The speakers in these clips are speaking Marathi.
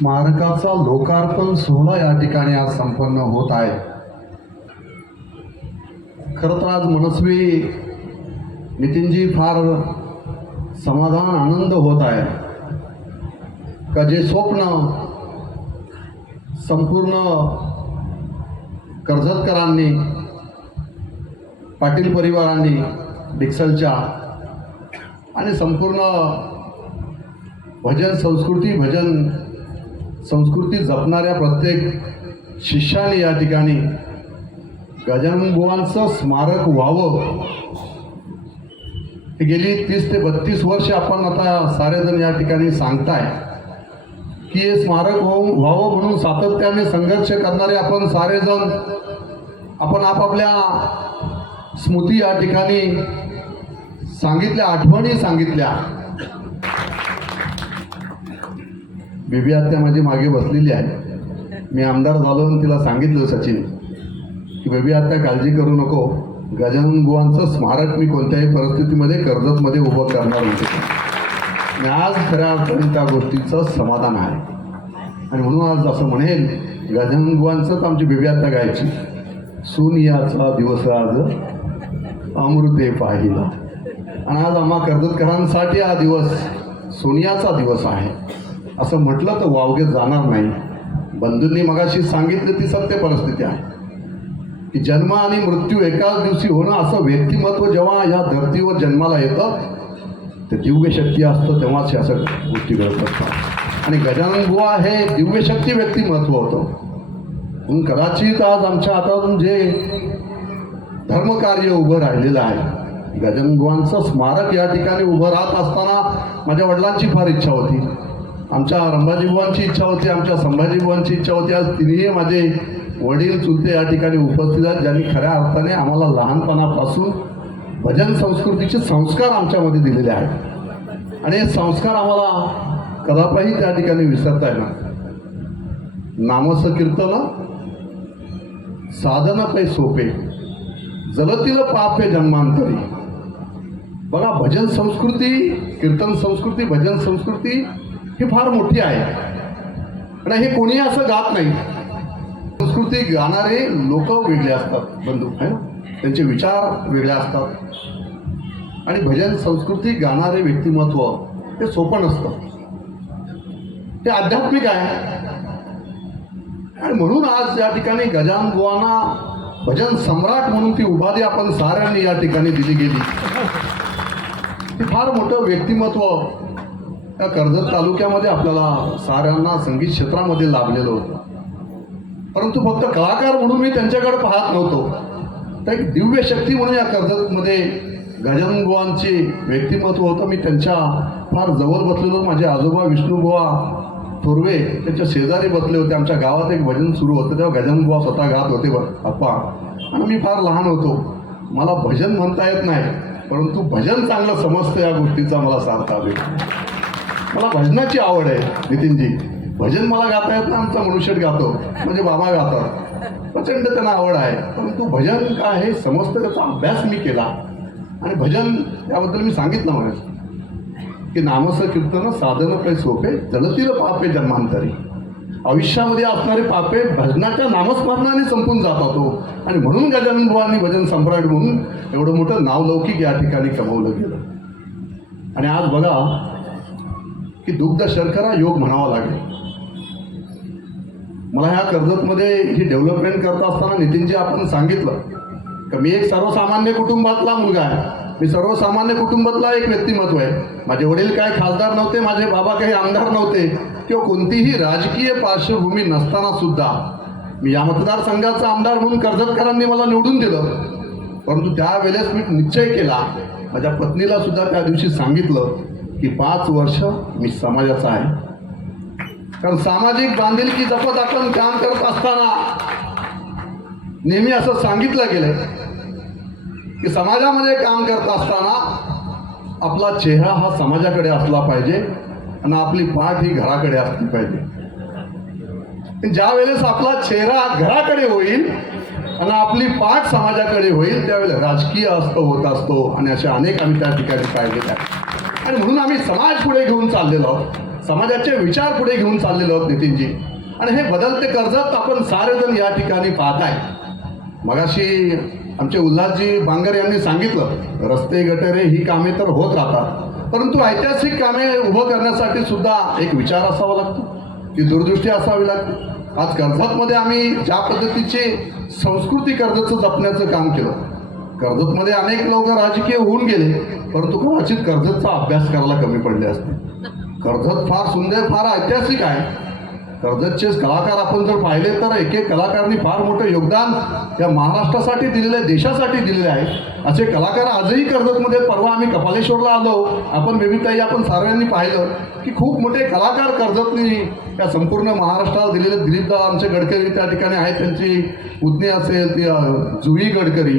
स्मारकाचा लोकार्पण सोहळा या ठिकाणी आज संपन्न होत आहे. खरं तर आज मनस्वी नितीनजी फार समाधान आनंद होत आहे का जे स्वप्न संपूर्ण कर्जतकरांनी, पाटील परिवारांनी, डिक्सलच्या आणि संपूर्ण भजन संस्कृती जपणाऱ्या प्रत्येक शिष्याने या ठिकाणी गजानन बुवांचं स्मारक व्हावं. गेली 30 ते 32 वर्ष आपण आता सारेजण या ठिकाणी सांगताय की हे स्मारक व्हावं म्हणून सातत्याने संघर्ष करणारे आपण सारेजण आपण आपापल्या स्मृती या ठिकाणी सांगितल्या, आठवणी सांगितल्या. बेबी आत्या माझी मागे बसलेली आहे. मी आमदार झालो आणि तिला सांगितलं सचिन की बेबी आत्या काळजी करू नको, गजानन बुवांचं स्मारक मी कोणत्याही परिस्थितीमध्ये कर्जतमध्ये उभं करणार होते. आणि आज खऱ्या अर्थाने त्या गोष्टीचं समाधान आहे. आणि म्हणून आज असं म्हणेल, गजानन बुवांचंच आमची बेबी आत्या गायची, सोनियाचा दिवस आज अमृते पाहिला. आणि आज आम्हा कर्जतकरांसाठी हा दिवस सोनियाचा दिवस आहे असं म्हटलं तर वावगे जाणार नाही. बंधूंनी मगाशी सांगितलं ती सत्य परिस्थिती आहे की जन्म आणि मृत्यू एकाच दिवशी होणं, असं व्यक्तिमत्व जेव्हा या धर्तीवर जन्माला येतं ते दिव्य शक्ती असतं, तेव्हाच या सगळ्या गोष्टी घडत असतात. आणि गजानन बुवा हे दिव्य शक्ती व्यक्तिमत्व होतं. म्हणून कदाचित आज आमच्या हातातून जे धर्मकार्य उभं राहिलेलं आहे, गजानन बुवांचं स्मारक या ठिकाणी उभं राहत असताना माझ्या वडिलांची फार इच्छा होती, आमच्या रंभाजी बुवांची इच्छा होती, आमच्या संभाजी बुवांची इच्छा होती. आज तिन्ही माझे वडील चुलते या ठिकाणी उपस्थित आहेत, ज्यांनी खऱ्या अर्थाने आम्हाला लहानपणापासून भजन संस्कृतीचे संस्कार आमच्यामध्ये दिलेले आहेत. आणि हे संस्कार आम्हाला कदापि त्या ठिकाणी विसरता येणार. नामस कीर्तन साधन पै सोपे, जलतील पापे जन्मांतरी. बघा, भजन संस्कृती, कीर्तन संस्कृती, भजन संस्कृती ही फार मोठी आहे. आणि हे कोणी असं गात नाही. संस्कृती गाणारे लोक वेगळे असतात बंधू, है ना, त्यांचे विचार वेगळे असतात. आणि भजन संस्कृती गाणारे व्यक्तिमत्व हे सोपं नसतं, ते आध्यात्मिक आहे. आणि म्हणून आज या ठिकाणी गजानन बुवांना भजन सम्राट म्हणून ती उपाधी आपण साऱ्यांनी या ठिकाणी दिली गेली. ते फार मोठं व्यक्तिमत्व त्या कर्जत तालुक्यामध्ये आपल्याला साऱ्यांना संगीत क्षेत्रामध्ये लाभलेलं होतं. परंतु फक्त कलाकार म्हणून मी त्यांच्याकडे पाहत नव्हतो, तर एक दिव्य शक्ती म्हणून या कर्जतमध्ये गजानन बुवांचे व्यक्तिमत्व होतं. मी त्यांच्या फार जवळ बसलेलो. माझे आजोबा विष्णुबुवा थोरवे त्यांच्या शेजारी बसले होते. आमच्या गावात एक भजन सुरू होतं, तेव्हा गजानन बुवा स्वतः गात होते अप्पा. आणि मी फार लहान होतो, मला भजन म्हणता येत नाही, परंतु भजन चांगलं समजतं या गोष्टीचा मला सार्थ आहे. मला भजनाची आवड आहे नितीनजी. भजन मला गाता येत नाही, आमचा मनुष्य गातो, म्हणजे बाबा गातात, प्रचंड त्यांना आवड आहे. परंतु भजन काय हे समजतं, त्याचा अभ्यास मी केला. आणि भजन याबद्दल मी सांगितलं म्हणायचं की नामस कीर्तन साधन पै सोपे, जलतील पापे जन्मांतरी. आयुष्यामध्ये असणारे पापे भजनाच्या नामस्मरणाने संपून जातात हो. आणि म्हणून गजानन बुवांनी भजन सम्राट म्हणून एवढं मोठं नावलौकिक या ठिकाणी कमवलं गेलं. आणि आज बघा की दुग्ध शर्करा योग म्हणावा लागेल. मला ह्या कर्जतमध्ये ही डेव्हलपमेंट करत असताना नितीनजी आपण सांगितलं की मी एक सर्वसामान्य कुटुंबातला मुलगा आहे, मी सर्वसामान्य कुटुंबातला एक व्यक्तिमत्व आहे. माझे वडील काय खासदार नव्हते, माझे बाबा काही आमदार नव्हते, किंवा कोणतीही राजकीय पार्श्वभूमी नसताना सुद्धा मी या मतदारसंघाचा आमदार म्हणून कर्जतकरांनी मला निवडून दिलं. परंतु त्यावेळेस मी निश्चय केला, माझ्या पत्नीला सुद्धा त्या दिवशी सांगितलं की 5 वर्ष मी समाजाचा आहे. कारण सामाजिक बांधिलकी जपत आपण काम करत असताना नेहमी असं सांगितलं गेलं की समाजामध्ये काम करत असताना आपला चेहरा हा समाजाकडे असला पाहिजे आणि आपली पाठ ही घराकडे असली पाहिजे. ज्या वेळेस आपला चेहरा घराकडे होईल आणि आपली पाठ समाजाकडे होईल, त्यावेळेला राजकीय होत असतो. आणि असे अनेक आम्ही त्या ठिकाणी पाहिलेत आहे. आणि म्हणून आम्ही समाज पुढे घेऊन चाललेलो आहोत. समाजाचे विचार पुढे घेऊन चाललेले आहोत नितीनजी. आणि हे बदलते कर्जत आपण सारेजण या ठिकाणी पाहताय. मगाशी आमचे उल्हासजी बांगर यांनी सांगितलं, रस्ते गटारे ही कामे तर होत राहतात, परंतु ऐतिहासिक कामे उभं करण्यासाठी सुद्धा एक विचार असावा लागतो, ती दूरदृष्टी असावी लागते. आज कर्जतमध्ये आम्ही ज्या पद्धतीची संस्कृती कर्जतचं जपण्याचं काम केलं, कर्जतमध्ये अनेक लोक राजकीय होऊन गेले, परंतु कदाचित कर्जतचा अभ्यास करायला कमी पडले असते. कर्जत फार सुंदर, फार ऐतिहासिक आहे. कर्जतचे कलाकार आपण जर पाहिले तर एक एक कलाकारांनी फार मोठं योगदान या महाराष्ट्रासाठी दिलेलं आहे, देशासाठी दिलेले आहे. असे कलाकार आजही कर्जतमध्ये. परवा आम्ही कपालेश्वरला आलो, आपण बेबीताई आपण सर्वांनी पाहिलं की खूप मोठे कलाकार कर्जतनी या संपूर्ण महाराष्ट्राला दिलेले. दिलीपदा आमचे गडकरी त्या ठिकाणी आहेत, त्यांची पुतणी असेल ती जुई गडकरी,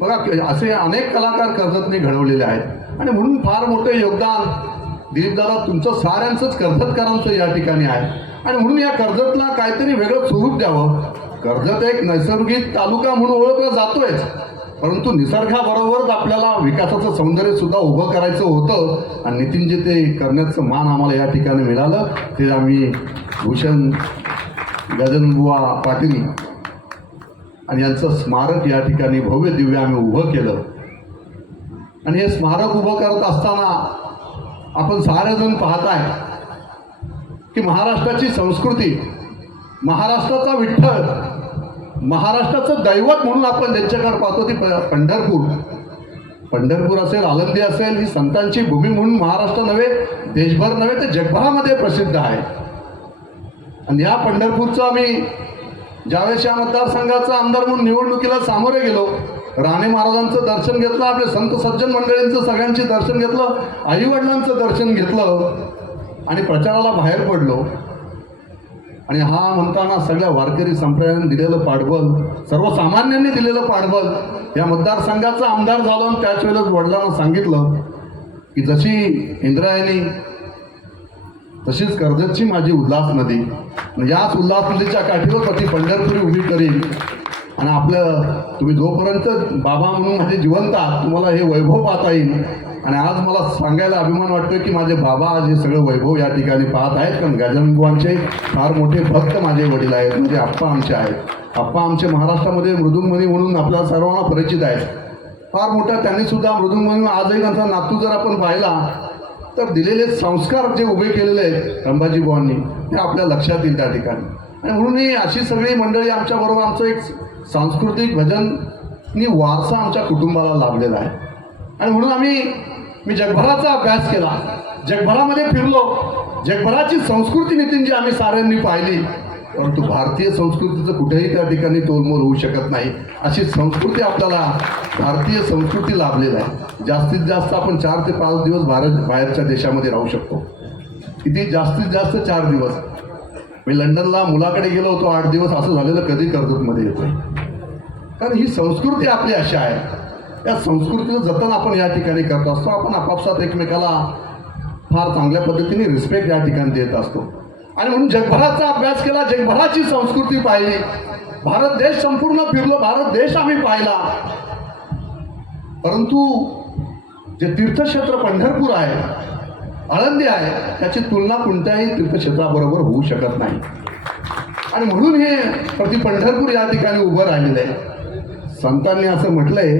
बघा असे अनेक कलाकार कर्जतने घडवलेले आहेत. आणि म्हणून फार मोठे योगदान दिलीपदादा तुमचं साऱ्यांचंच कर्जतकरांचं या ठिकाणी आहे. आणि म्हणून या कर्जतला काहीतरी वेगळं स्वरूप द्यावं. कर्जत एक नैसर्गिक तालुका म्हणून ओळखला जातोय, परंतु निसर्गाबरोबरच आपल्याला विकासाचं सौंदर्य सुद्धा उभं करायचं होतं. आणि नितीनजी ते करण्याचं मान आम्हाला या ठिकाणी मिळालं. ते आम्ही भूषण गजाननबुवा पाटील आणि यांचं स्मारक या ठिकाणी भव्य दिव्य आम्ही उभं केलं. आणि हे स्मारक उभं करत असताना आपण सारेजण पाहताय की महाराष्ट्राची संस्कृती, महाराष्ट्राचा विठ्ठल, महाराष्ट्राचं दैवत म्हणून आपण ज्यांच्याकडे पाहतो ती पंढरपूर असेल, आळंदी असेल, ही संतांची भूमी म्हणून महाराष्ट्र नव्हे, देशभर नव्हे तर जगभरामध्ये प्रसिद्ध आहे. आणि या पंढरपूरचं आम्ही ज्यावेळेस या मतदारसंघाचा आमदार म्हणून निवडणुकीला सामोरे गेलो, राणे महाराजांचं दर्शन घेतलं, आपले संत सज्जन मंडळींचं सगळ्यांचे दर्शन घेतलं, आईवडिलांचं दर्शन घेतलं आणि प्रचाराला बाहेर पडलो. आणि हा म्हणताना सगळ्या वारकरी संप्रदायाने दिलेलं पाठबळ, सर्वसामान्यांनी दिलेलं पाठबळ, या मतदारसंघाचा आमदार झालो. आणि त्याच वेळेस वडिलांना सांगितलं की जशी इंद्रायणी तशीच कर्जतची माझी उल्हास नदी, याच उल्हास नदीच्या काठीवर प्रति पंढरपुरी उभी करीन. आणि आपलं तुम्ही जोपर्यंत बाबा म्हणून माझे जिवंत आहात, तुम्हाला हे वैभव पाहता येईल. आणि आज मला सांगायला अभिमान वाटतो की माझे बाबा आज हे सगळं वैभव या ठिकाणी पाहत आहेत. कारण गजाननबुवांचे फार मोठे भक्त माझे वडील आहेत, म्हणजे आप्पा आमचे आहेत. आप्पा आमचे महाराष्ट्रामध्ये मृदुंगमणी म्हणून आपल्या सर्वांना परिचित आहेत. फार मोठा त्यांनी सुद्धा मृदुंगमणी, आजही त्यांचा नातू जर आपण पाहिला तर दिलेले संस्कार जे उभे केलेले आहेत अंबाजी बुवांनी, ते आपल्या लक्षात येईल त्या ठिकाणी. आणि म्हणून ही अशी सगळी मंडळी आमच्याबरोबर, आमचं एक सांस्कृतिक भजननी वारसा आमच्या कुटुंबाला लाभलेला आहे. आणि म्हणून मी जगभराचा अभ्यास केला, जगभरामध्ये फिरलो, जगभराची संस्कृती नितीनजी आम्ही साऱ्यांनी पाहिली, परंतु भारतीय संस्कृतीचं कुठेही त्या ठिकाणी तोलमोल होऊ शकत नाही. अशी संस्कृती आपल्याला भारतीय संस्कृती लाभलेली आहे. जास्तीत जास्त आपण 4 ते 5 दिवस बाहेरच्या देशामध्ये राहू शकतो. किती जास्तीत जास्त 4 दिवस. मी लंडनला मुलाकडे गेलो होतो 8 दिवस, असं झालेलं कधी कर्जतमध्ये येतोय. कारण ही संस्कृती आपली अशी आहे, या संस्कृतीचं जतन आपण या ठिकाणी करत असतो. आपण आपापसात एकमेकाला फार चांगल्या पद्धतीने रिस्पेक्ट या ठिकाणी देत असतो. आणि म्हणून जगभराचा अभ्यास केला, जगभराची संस्कृती पाहिली, भारत देश संपूर्ण फिरलो, भारत देश आम्ही पाहिला. परंतु जे तीर्थक्षेत्र पंढरपूर आहे, आळंदी आहे, त्याची तुलना कोणत्याही तीर्थक्षेत्राबरोबर होऊ शकत नाही. आणि म्हणून हे प्रति पंढरपूर या ठिकाणी उभं राहिलेलं आहे. संतांनी असं म्हटलंय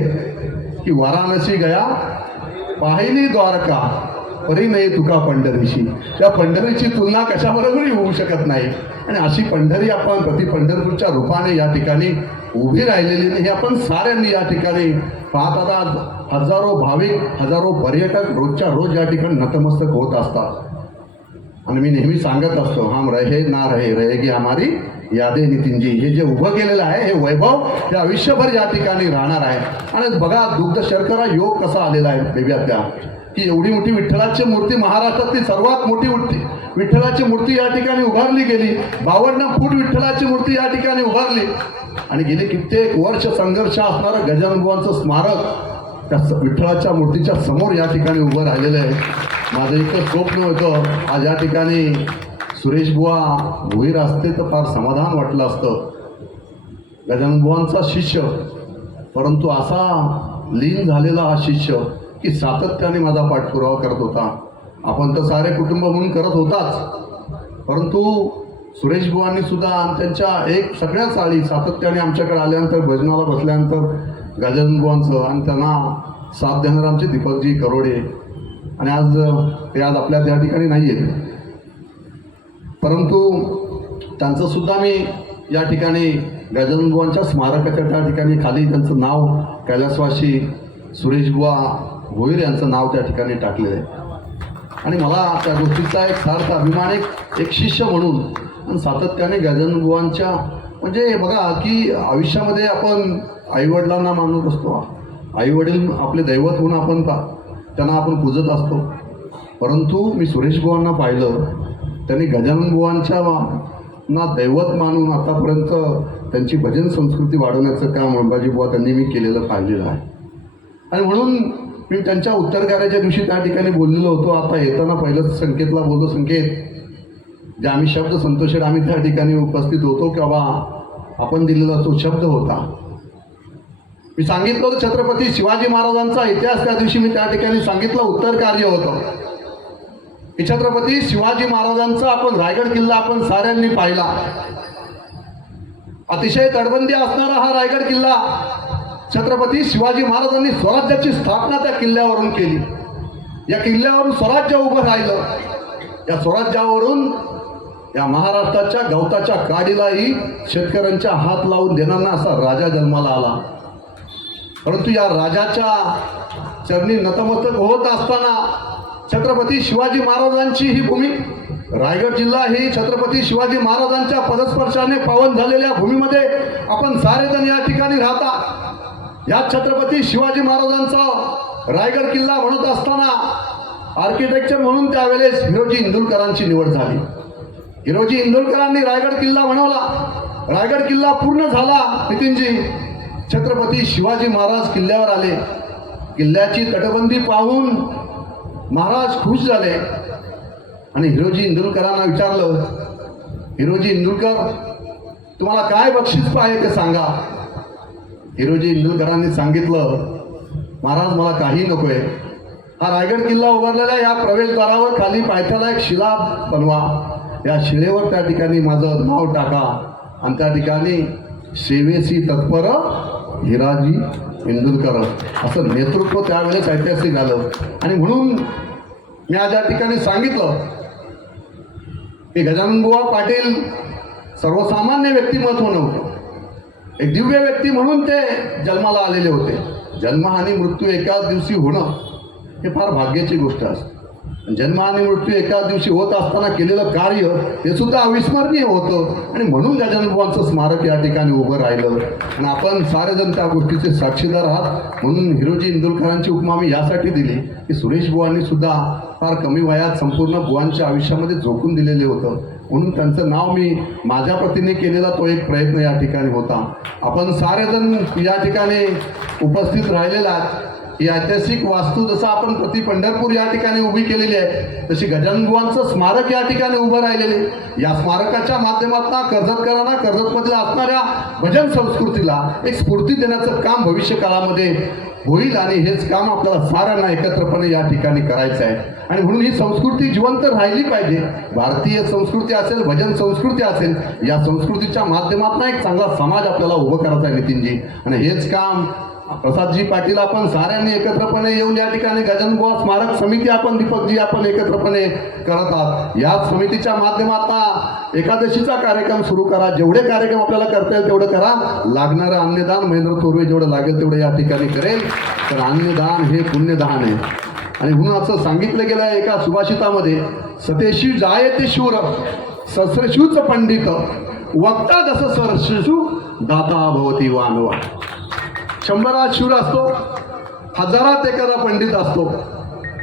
की वाराणसी गया पाहिली द्वारका, परी नाही तुका पंढरीशी. त्या पंढरीची तुलना कशाबरोबरही होऊ शकत नाही. आणि अशी पंढरी आपण प्रति पंढरपूरच्या रूपाने या ठिकाणी उभी राहिलेली नाही, हे आपण साऱ्यांनी या ठिकाणी पाहत. आता हजारो भाविक, हजारो पर्यटक रोजच्या रोज या ठिकाणी नतमस्तक होत असतात. आणि मी नेहमी सांगत असतो, हम रहे ना रहे, रहेगी हमारी यादे. नितीनजी हे जे उभं केलेलं आहे, हे वैभव हे आयुष्यभर या ठिकाणी राहणार आहे. आणि बघा दुग्ध शर्करा योग कसा आलेला आहे बेबी आत्या, की एवढी मोठी विठ्ठलाची मूर्ती, महाराष्ट्रातली सर्वात मोठी विठ्ठलाची मूर्ती या ठिकाणी उभारली गेली. 52 फूट विठ्ठलाची मूर्ती या ठिकाणी उभारली. आणि गेली कित्येक वर्ष संघर्ष असणारं गजाननबुवांचं स्मारक त्या विठ्ठलाच्या मूर्तीच्या समोर या ठिकाणी उभं राहिलेलं आहे. माझं इतकं स्वप्न होतं, आज या ठिकाणी सुरेश बुवा भोईर असते तर फार समाधान वाटलं असतं. गजाननबुवांचा शिष्य, परंतु असा लीन झालेला हा शिष्य की सातत्याने माझा पाठपुरावा करत होता. आपण तर सारे कुटुंब म्हणून करत होताच, परंतु सुरेश बुवांनी सुद्धा त्यांच्या एक सगळ्या चाळी सातत्याने आमच्याकडे आल्यानंतर भजनाला बसल्यानंतर गजानन बुवांचं आणि त्यांना साथ देणारे आमचे दीपकजी करोडे आणि आज आपल्या त्या ठिकाणी नाही आहेत, परंतु त्यांचं सुद्धा मी या ठिकाणी गजानन बुवांच्या स्मारकाच्या त्या ठिकाणी खाली त्यांचं नाव कैलासवासी सुरेश बुवा भोईर यांचं नाव त्या ठिकाणी टाकलेलं आहे. आणि मला त्या गोष्टीचा एक सार्थ अभिमान एक शिष्य म्हणून आणि सातत्याने गजानन बुवांच्या म्हणजे बघा की आयुष्यामध्ये आपण आईवडिलांना मानत असतो, आईवडील आपले दैवत म्हणून आपण त्यांना आपण पूजत असतो, परंतु मी सुरेश बुवांना पाहिलं, त्यांनी गजानन बुवांच्या ना दैवत मानून आतापर्यंत त्यांची भजन संस्कृती वाढवण्याचं काम अंबाजी बुवा त्यांनी मी केलेलं पाहिलेलं आहे. आणि म्हणून मी त्यांच्या उत्तर कार्याच्या दिवशी त्या ठिकाणी बोललेलो होतो. आता येताना पहिलं संकेतला बोलतो, संकेत जे आम्ही शब्द संतोषेड आम्ही त्या ठिकाणी उपस्थित होतो की बाबा आपण दिलेला तो शब्द होता. मी सांगितलं होतं छत्रपती शिवाजी महाराजांचा इतिहास त्या दिवशी मी त्या ठिकाणी सांगितलं उत्तर कार्य होतं की छत्रपती शिवाजी महाराजांचा आपण रायगड किल्ला आपण साऱ्यांनी पाहिला. अतिशय तटबंदी असणारा हा रायगड किल्ला छत्रपती शिवाजी महाराजांनी स्वराज्याची स्थापना त्या किल्ल्यावरून केली. या किल्ल्यावरून स्वराज्य उभं राहिलं. या स्वराज्यावरून या महाराष्ट्राच्या गवताच्या काडीलाही शेतकऱ्यांच्या हात लावून देणारा असा राजा जन्माला आला. परंतु या राजाच्या चरणी नतमस्तक होत असताना छत्रपती शिवाजी महाराजांची ही भूमी रायगड जिल्हा ही छत्रपती शिवाजी महाराजांच्या पदस्पर्शाने पावन झालेल्या भूमीमध्ये आपण सारेजण या ठिकाणी राहता. या छत्रपती शिवाजी महाराजांचा रायगड किल्ला म्हणत असताना आर्किटेक्चर म्हणून त्यावेळेस हिरोजी इंदुरकरांची निवड झाली. हिरोजी इंदुरकरांनी रायगड किल्ला बनवला. रायगड किल्ला पूर्ण झाला. नितीनजी, छत्रपती शिवाजी महाराज किल्ल्यावर आले. किल्ल्याची तटबंदी पाहून महाराज खुश झाले आणि हिरोजी इंदुरकरांना विचारलं, हिरोजी इंदुरकर, तुम्हाला काय बक्षीस पाहिजे ते सांगा. हिरोजी इंदुरकरांनी सांगितलं, महाराज मला काही नकोय. हा रायगड किल्ला उभारलेला या प्रवेशद्वारावर खाली पायथ्याला एक शिला बनवा. या शिलेवर त्या ठिकाणी माझं नाव टाका आणि त्या ठिकाणी सेवेसी तत्पर हिराजी इंदुरकर असं नेतृत्व त्यावेळेस ऐतिहासिक झालं. आणि म्हणून मी आज या ठिकाणी सांगितलं की गजानन बुवा पाटील सर्वसामान्य व्यक्तिमत्व नव्हतं. एक दिव्य व्यक्ती म्हणून ते जन्माला आलेले होते. जन्म आणि मृत्यू एकाच दिवशी होणं हे फार भाग्याची गोष्ट असते. जन्म आणि मृत्यू एकाच दिवशी होत असताना केलेलं कार्य हे सुद्धा अविस्मरणीय होतं. आणि म्हणून गजानन बुवांचं स्मारक या ठिकाणी उभं राहिलं आणि आपण सारेजण त्या गोष्टीचे साक्षीदार आहात. म्हणून हिरोजी इंदुरकरांची उपमा मी यासाठी दिली की सुरेश बुवांनी सुद्धा फार कमी वयात संपूर्ण बुवांच्या आयुष्यामध्ये झोकून दिलेले होतं. म्हणून त्यांचं नाव मी माझ्या पतीने केलेला तो एक प्रयत्न या ठिकाणी होता. आपण सारेजण या ठिकाणी उपस्थित राहिलेला ही ऐतिहासिक वास्तू जसं आपण प्रति पंढरपूर या ठिकाणी उभी केलेली आहे तशी गजानन बुवांचं स्मारक या ठिकाणी उभं राहिलेले. या स्मारकाच्या माध्यमातून कर्जतकरांना कर्जतमधल्या असणाऱ्या भजन संस्कृतीला एक स्फूर्ती देण्याचं काम भविष्य काळामध्ये होईल आणि हेच काम आपल्याला साऱ्यांना एकत्रपणे या ठिकाणी करायचं आहे. आणि म्हणून ही संस्कृती जिवंत राहिली पाहिजे. भारतीय संस्कृती असेल, भजन संस्कृती असेल, या संस्कृतीच्या माध्यमातून एक चांगला समाज आपल्याला उभं करायचा आहे नितीनजी. आणि हेच काम प्रसादजी पाटील आपण साऱ्यांनी एकत्रपणे येऊन या ठिकाणी गजानन बुवा स्मारक समिती आपण दीपकजी आपण एकत्रपणे करत आहात. या समितीच्या माध्यमातून एकादशीचा कार्यक्रम सुरू करा. जेवढे कार्यक्रम आपल्याला करता येईल तेवढं करा. लागणारं अन्नदान महेंद्र थोरवे जेवढं लागेल तेवढं या ठिकाणी करेल. तर अन्नदान हे पुण्यदान आहे. आणि म्हणून असं सांगितलं गेलं आहे एका सुभाषितामध्ये, सतेशी जायते शूर सस्रशूच पंडित वक्ता जसं सरशू दाता भवती वानवा. 100 शूर असतो, 1000 एखादा पंडित असतो,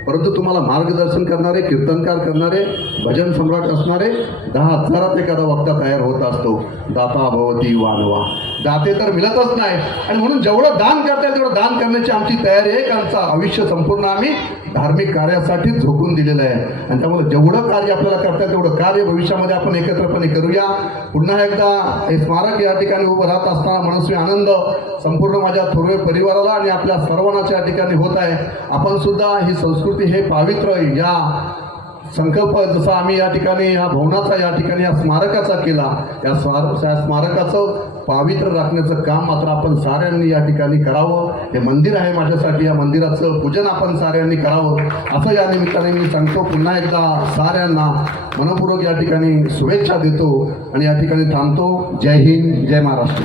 परंतु तुम्हाला मार्गदर्शन करणारे, कीर्तनकार करणारे, भजन सम्राट असणारे 10,000 एखादा वक्ता तयार होत असतो. दाता भवती वानवा. दाते तर मिळतच नाही. आणि म्हणून जेवढं दान करता येईल तेवढं दान करण्याची आमची तयारी आहे. आमचं आयुष्य संपूर्ण आम्ही धार्मिक कार्यासाठीच झोकून दिलेलं आहे. आणि त्यामुळे जेवढं कार्य आपल्याला करता येईल तेवढं कार्य भविष्यामध्ये आपण एकत्रपणे करूया. पुन्हा एकदा हे स्मारक या ठिकाणी उभं राहत असताना मनस्वी आनंद संपूर्ण माझ्या थोरवे परिवाराला आणि आपल्या सर्वांनाच या ठिकाणी होत आहे. आपण सुद्धा ही संस्कृती हे पावित्र्य या संकल्प जसा आम्ही या ठिकाणी ह्या भवनाचा या ठिकाणी या स्मारकाचा केला, या स्मारकाचं पावित्र्य राखण्याचं काम मात्र आपण साऱ्यांनी या ठिकाणी करावं. हे मंदिर आहे माझ्यासाठी, या मंदिराचं पूजन आपण साऱ्यांनी करावं असं या निमित्ताने मी सांगतो. पुन्हा एकदा साऱ्यांना मनपूर्वक या ठिकाणी शुभेच्छा देतो आणि या ठिकाणी थांबतो. जय हिंद, जय महाराष्ट्र.